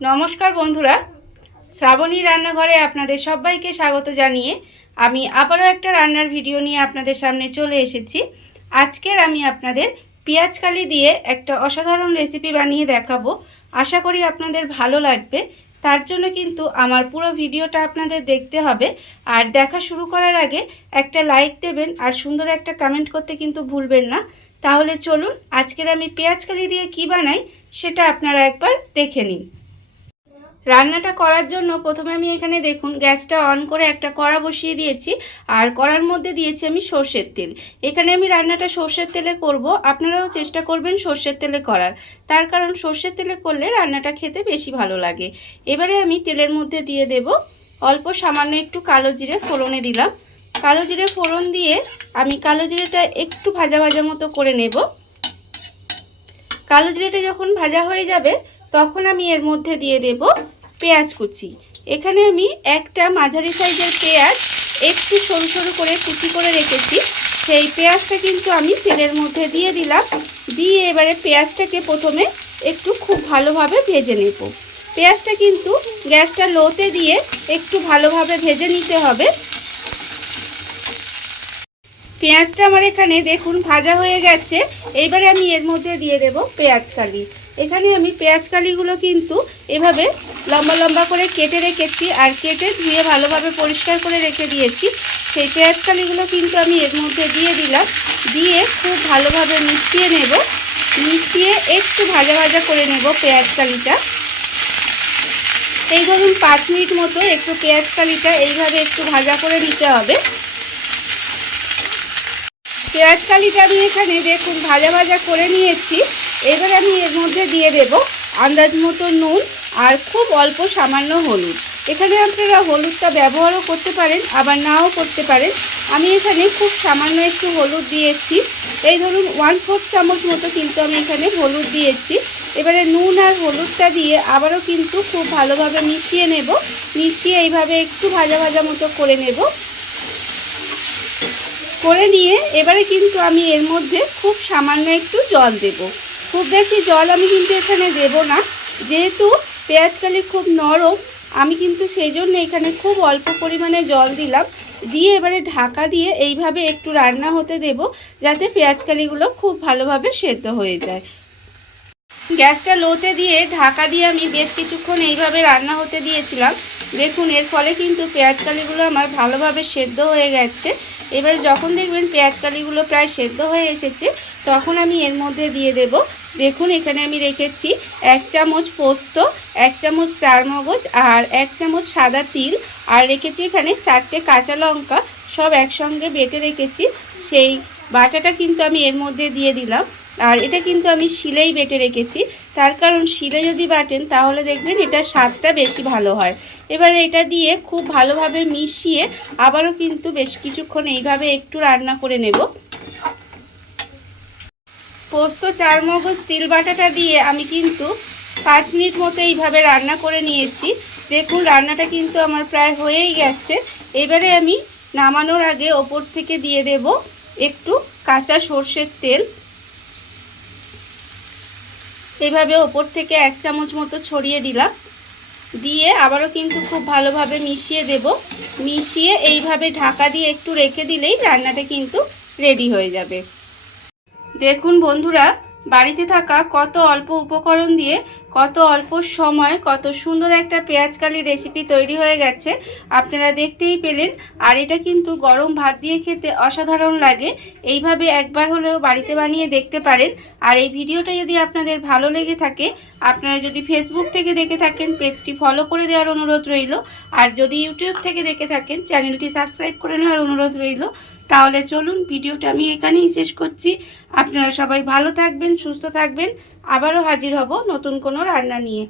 নমস্কার বন্ধুরা, শ্রাবণী রান্নাঘরে আপনাদের সবাইকে স্বাগত জানিয়ে আমি আবারও একটা রান্নার ভিডিও নিয়ে আপনাদের সামনে চলে এসেছি। আজকের আমি আপনাদের পেঁয়াজকালি দিয়ে একটা অসাধারণ রেসিপি বানিয়ে দেখাবো। আশা করি আপনাদের ভালো লাগবে। তার জন্য কিন্তু আমার পুরো ভিডিওটা আপনাদের দেখতে হবে। আর দেখা শুরু করার আগে একটা লাইক দেবেন আর সুন্দর একটা কমেন্ট করতে কিন্তু ভুলবেন না। তাহলে চলুন আজকের আমি পেঁয়াজকালি দিয়ে কি বানাই সেটা আপনারা একবার দেখে নিন। রান্নাটা করার জন্য প্রথমে আমি এখানে দেখুন গ্যাসটা অন করে একটা কড়া বসিয়ে দিয়েছি। আর কড়ার মধ্যে দিয়েছি আমি সর্ষের তেল। এখানে আমি রান্নাটা সর্ষের তেলে করব, আপনারাও চেষ্টা করবেন সর্ষের তেলে করার। তার কারণ সর্ষের তেলে করলে রান্নাটা খেতে বেশি ভালো লাগে। এবারে আমি তেলের মধ্যে দিয়ে দেব অল্প সামান্য একটু কালো জিরে ফোড়নে দিলাম। কালো জিরে ফোড়ন দিয়ে আমি কালো জিরেটা একটু ভাজা ভাজা মতো করে নেব। কালো জিরেটা যখন ভাজা হয়ে যাবে তখন আমি এর মধ্যে দিয়ে দেব পেঁয়াজ কুচি। এখানে আমি একটা মাঝারি সাইজের পেঁয়াজ একটু সরু সরু করে কুচি করে রেখেছি, সেই পেঁয়াজটা কিন্তু আমি তেলের মধ্যে দিয়ে দিলাম। দিয়ে এবারে পেঁয়াজটাকে প্রথমে একটু খুব ভালোভাবে ভেজে নেব। পেঁয়াজটা কিন্তু গ্যাসটা লোতে দিয়ে একটু ভালোভাবে ভেজে নিতে হবে। পেঁয়াজটা আমার এখানে দেখুন ভাজা হয়ে গেছে। এইবারে আমি এর মধ্যে দিয়ে দেব পেঁয়াজকালি। এখানে আমি পেঁয়াজকালিগুলো কিন্তু এভাবে লম্বা লম্বা করে কেটে রেখেছি আর কেটে ধুয়ে ভালোভাবে পরিষ্কার করে রেখে দিয়েছি। সেই পেঁয়াজকালিগুলো কিন্তু আমি এর মধ্যে দিয়ে দিলাম। দিয়ে খুব ভালোভাবে মিশিয়ে নেব। মিশিয়ে একটু ভাজা ভাজা করে নেব পেঁয়াজকালিটা। এই ধরুন 5 মিনিট মতো একটু পেঁয়াজকালিটা এইভাবে একটু ভাজা করে নিতে হবে। পেঁয়াজকালিটা আমি এখানে দেখুন ভাজা ভাজা করে নিয়েছি। এবার আমি এর মধ্যে দিয়ে দেব আন্দাজ মতো নুন আর খুব অল্প সামান্য হলুদ। এখানে আপনারা হলুদটা ব্যবহারও করতে পারেন আবার নাও করতে পারেন। আমি এখানে খুব সামান্য একটু হলুদ দিয়েছি। এই ধরুন 1/4 চামচ মতো কিন্তু আমি এখানে হলুদ দিয়েছি। এবারে নুন আর হলুদটা দিয়ে আবারও কিন্তু খুব ভালোভাবে মিশিয়ে নেব। মিশিয়ে এইভাবে একটু ভাজা ভাজা মতো করে নেব। করে নিয়ে এবারে কিন্তু আমি এর মধ্যে খুব সামান্য একটু জল দেব। খুব বেশি জল আমি কিন্তু এখানে দেব না, যেহেতু পেঁয়াজকালি খুব নরম আমি কিন্তু সেই জন্য এখানে খুব অল্প পরিমাণে জল দিলাম। দিয়ে এবারে ঢাকা দিয়ে এইভাবে একটু রান্না হতে দেব, যাতে পেঁয়াজকালিগুলো খুব ভালোভাবে সেদ্ধ হয়ে যায়। গ্যাসটা লোতে দিয়ে ঢাকা দিয়ে আমি বেশ কিছুক্ষণ এইভাবে রান্না হতে দিয়েছিলাম। দেখুন এর ফলে কিন্তু পেঁয়াজকালিগুলো আমার ভালোভাবে সেদ্ধ হয়ে গেছে। এবার যখন দেখবেন পেঁয়াজকালিগুলো প্রায় সেদ্ধ হয়ে এসেছে তখন আমি এর মধ্যে দিয়ে দেব, দেখুন এখানে আমি রেখেছি 1 চামচ পোস্ত, 1 চামচ চারমগজ আর 1 চামচ সাদা তিল, আর রেখেছি এখানে 4টে কাঁচা লঙ্কা, সব একসঙ্গে বেটে রেখেছি। সেই বাটাটা কিন্তু আমি এর মধ্যে দিয়ে দিলাম। আর এটা কিন্তু আমি শিলেই বেটে রেখেছি, তার কারণ শিলে যদি বাটেন তাহলে দেখবেন এটা স্বাদটা বেশি ভালো হয়। এবারে এটা দিয়ে খুব ভালোভাবে মিশিয়ে আবারও কিন্তু বেশ কিছুক্ষণ এইভাবে একটু রান্না করে নেব। পোস্ত চারমগজ তিল বাটাটা দিয়ে আমি কিন্তু 5 মিনিট মতো এইভাবে রান্না করে নিয়েছি। দেখুন রান্নাটা কিন্তু আমার প্রায় হয়েই গেছে। এবারে আমি নামানোর আগে ওপর থেকে দিয়ে দেব একটু কাঁচা সর্ষের তেল। এইভাবে ওপর থেকে 1 চামচ মতো ছড়িয়ে দিলাম। দিয়ে আবারও কিন্তু খুব ভালোভাবে মিশিয়ে দেব। মিশিয়ে এইভাবে ঢাকা দিয়ে একটু রেখে দিলেই রান্নাটা কিন্তু রেডি হয়ে যাবে। দেখুন বন্ধুরা, বাড়িতে থাকা কত অল্প উপকরণ দিয়ে কত অল্প সময় কত সুন্দর একটা পেঁয়াজকালি রেসিপি তৈরি হয়ে গেছে, আপনারা দেখতেই পেলেন। আর এটা কিন্তু গরম ভাত দিয়ে খেতে অসাধারণ লাগে। এইভাবে একবার হলেও বাড়িতে বানিয়ে দেখতে পারেন। আর এই ভিডিওটা যদি আপনাদের ভালো লেগে থাকে, আপনারা যদি ফেসবুক থেকে দেখে থাকেন পেজটি ফলো করে দেওয়ার অনুরোধ রইল। আর যদি ইউটিউব থেকে দেখে থাকেন চ্যানেলটি সাবস্ক্রাইব করে নেওয়ার অনুরোধ রইল। তাহলে চলুন ভিডিওটা আমি এখানেই শেষ করছি। আপনারা সবাই ভালো থাকবেন, সুস্থ থাকবেন। আবারও হাজির হব নতুন কোনো রান্না নিয়ে।